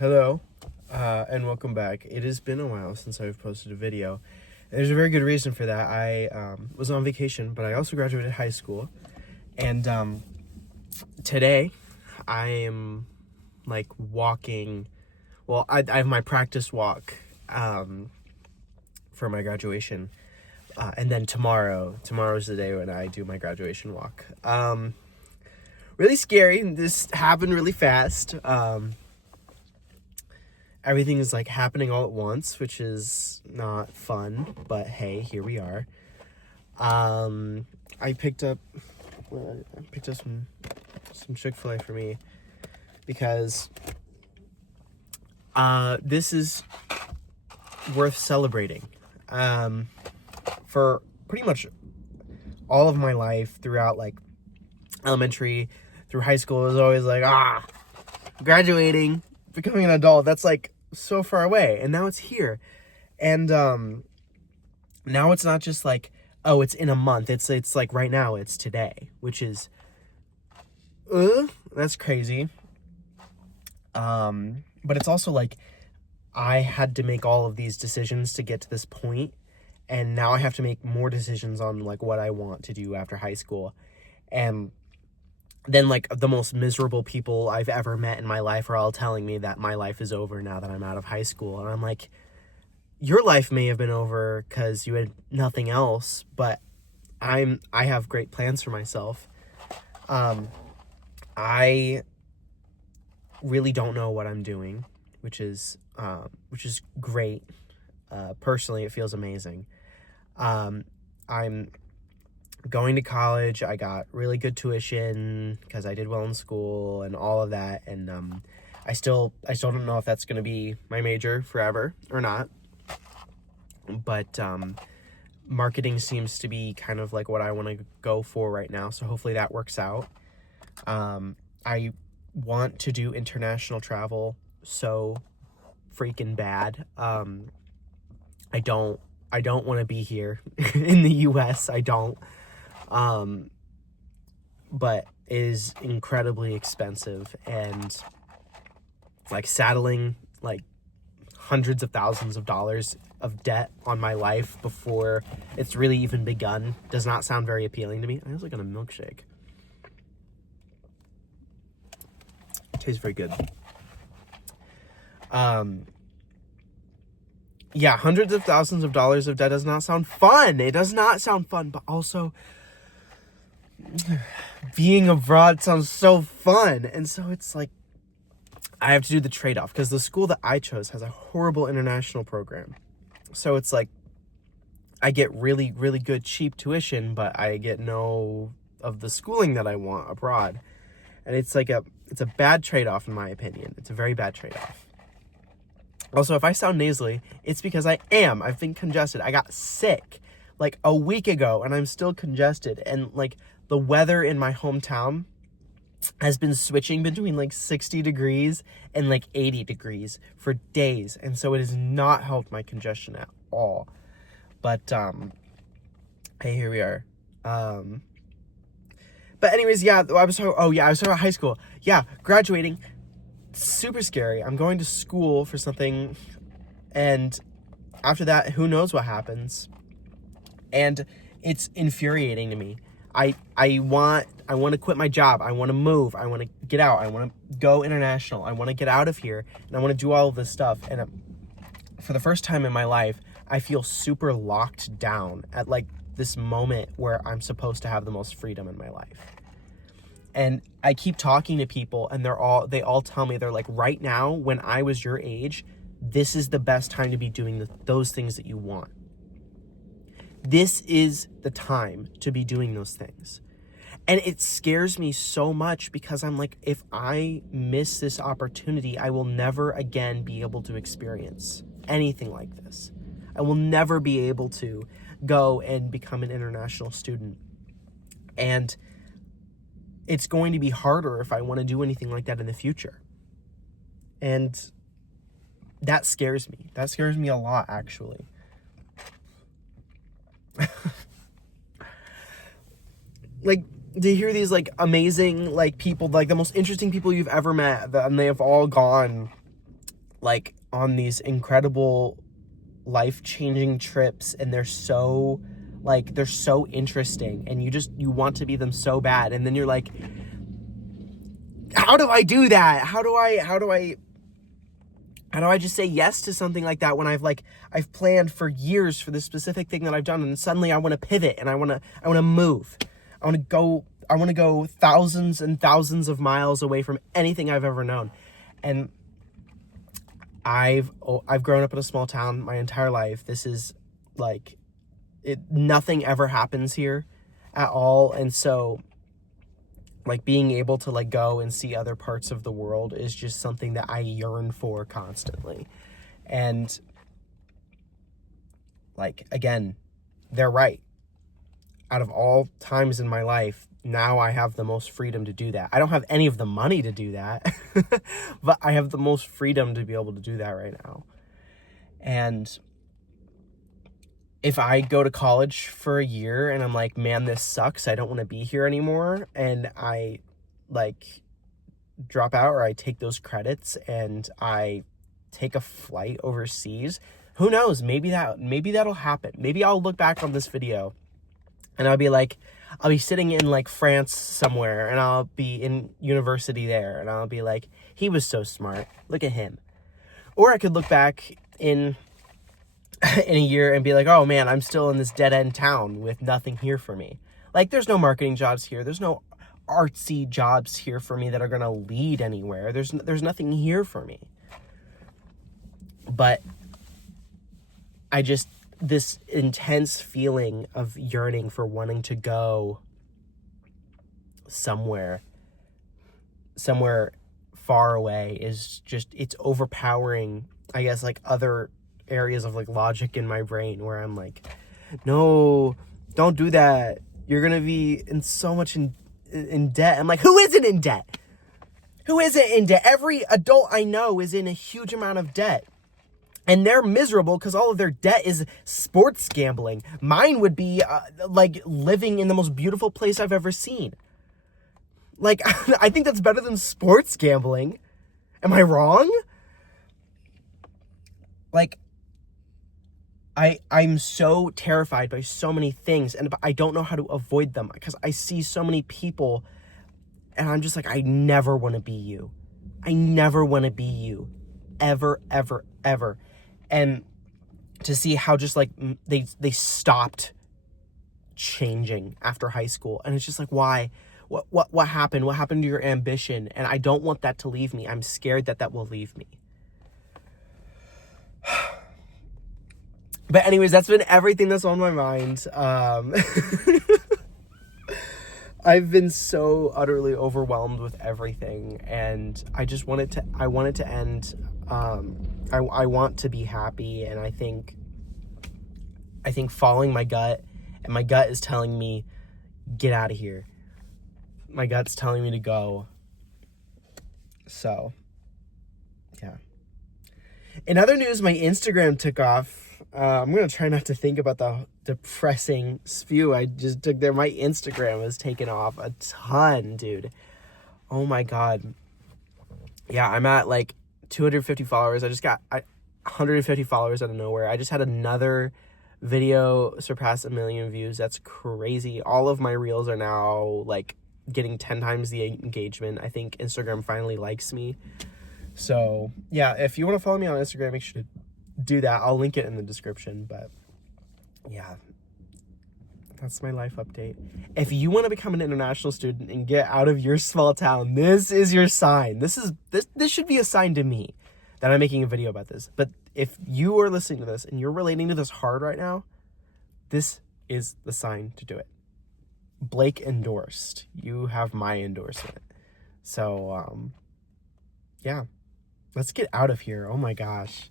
Hello, and welcome back. It has been a while since I've posted a video. And there's a very good reason for that. I was on vacation, but I also graduated high school. And today, I am walking. Well, I have my practice walk for my graduation. And then tomorrow's the day when I do my graduation walk. Really scary. This happened really fast. Everything is happening all at once, which is not fun, but hey, here we are. I picked up some Chick-fil-A for me because this is worth celebrating. For pretty much all of my life, throughout elementary through high school, it was always graduating, becoming an adult. That's so far away, and now it's here. And now it's not just it's in a month. It's right now, it's today, which is that's crazy. But it's also I had to make all of these decisions to get to this point, and now I have to make more decisions on what I want to do after high school. And then the most miserable people I've ever met in my life are all telling me that my life is over now that I'm out of high school. And I'm like, your life may have been over because you had nothing else, but I have great plans for myself. I really don't know what I'm doing, which is great. Personally, it feels amazing. I'm going to college. I got really good tuition because I did well in school and all of that. And I still don't know if that's going to be my major forever or not. But marketing seems to be kind of what I want to go for right now. So hopefully that works out. I want to do international travel so freaking bad. I don't want to be here in the US. I don't. But it is incredibly expensive, and saddling hundreds of thousands of dollars of debt on my life before it's really even begun does not sound very appealing to me. I was on a milkshake. It tastes very good. Yeah, hundreds of thousands of dollars of debt does not sound fun. It does not sound fun, but also being abroad sounds so fun. And so it's I have to do the trade-off because the school that I chose has a horrible international program. So it's I get really, really good cheap tuition, but I get no of the schooling that I want abroad. And it's it's a bad trade-off in my opinion. It's a very bad trade-off. Also, if I sound nasally, it's because I am. I've been congested. I got sick a week ago, and I'm still congested. And the weather in my hometown has been switching between 60 degrees and 80 degrees for days. And so it has not helped my congestion at all. But hey, here we are. But anyways, yeah, I was talking about high school. Yeah, graduating. Super scary. I'm going to school for something, and after that, who knows what happens. And it's infuriating to me. I want to quit my job. I want to move. I want to get out. I want to go international. I want to get out of here, and I want to do all of this stuff. And for the first time in my life, I feel super locked down at this moment where I'm supposed to have the most freedom in my life. And I keep talking to people, and they all tell me, they're right now, when I was your age, this is the best time to be doing those things that you want. This is the time to be doing those things. And it scares me so much because I'm if I miss this opportunity, I will never again be able to experience anything like this. I will never be able to go and become an international student. And it's going to be harder if I want to do anything like that in the future. And that scares me. That scares me a lot, actually. To hear these amazing people, the most interesting people you've ever met, and they have all gone like on these incredible life-changing trips, and they're so interesting, and you want to be them so bad, and then you're like, how do I do that? How do I just say yes to something like that when I've planned for years for this specific thing that I've done, and suddenly I want to pivot, and I want to move. I want to go thousands and thousands of miles away from anything I've ever known. And I've grown up in a small town my entire life. This is like nothing ever happens here at all. And so like being able to like go and see other parts of the world is just something that I yearn for constantly. And like, again, they're right. Out of all times in my life, now I have the most freedom to do that. I don't have any of the money to do that, but I have the most freedom to be able to do that right now. And if I go to college for a year and I'm like, man, this sucks, I don't want to be here anymore, and I like drop out, or I take those credits and I take a flight overseas, who knows, maybe that'll happen. Maybe I'll look back on this video and I'll be sitting in like France somewhere, and I'll be in university there, and I'll be like, he was so smart, look at him. Or I could look back in a year and be like, oh man, I'm still in this dead end town with nothing here for me. Like, there's no marketing jobs here. There's no artsy jobs here for me that are going to lead anywhere. There's nothing here for me. But this intense feeling of yearning for wanting to go somewhere far away is just, it's overpowering, I guess, like other areas of like logic in my brain, where I'm like, no, don't do that. You're going to be in so much in debt. I'm like, who isn't in debt? Who isn't in debt? Every adult I know is in a huge amount of debt. And they're miserable because all of their debt is sports gambling. Mine would be like living in the most beautiful place I've ever seen. Like, I think that's better than sports gambling. Am I wrong? Like, I'm so terrified by so many things, and I don't know how to avoid them because I see so many people, and I'm just like, I never want to be you. I never want to be you. Ever, ever, ever. And to see how just like they stopped changing after high school, and it's just like, why? What happened? What happened to your ambition? And I don't want that to leave me. I'm scared that will leave me. But anyways, that's been everything that's on my mind. I've been so utterly overwhelmed with everything, and I wanted to end. I want to be happy, and I think following my gut, and my gut is telling me, get out of here. My gut's telling me to go. So, yeah. In other news, my Instagram took off. I'm going to try not to think about the depressing spew I just took there. My Instagram has taken off a ton, dude. Oh my God. Yeah, I'm at like 250 followers. I just got 150 followers out of nowhere. I just had another video surpass 1 million views. That's crazy. All of my reels are now like getting 10 times the engagement. I think Instagram finally likes me. So yeah, if you want to follow me on Instagram, make sure to do that. I'll link it in the description. But yeah, that's my life update. If you want to become an international student and get out of your small town, this is your sign. This should be a sign to me that I'm making a video about this. But if you are listening to this and you're relating to this hard right now, this is the sign to do it. Blake endorsed. You have my endorsement. So yeah, let's get out of here. Oh my gosh.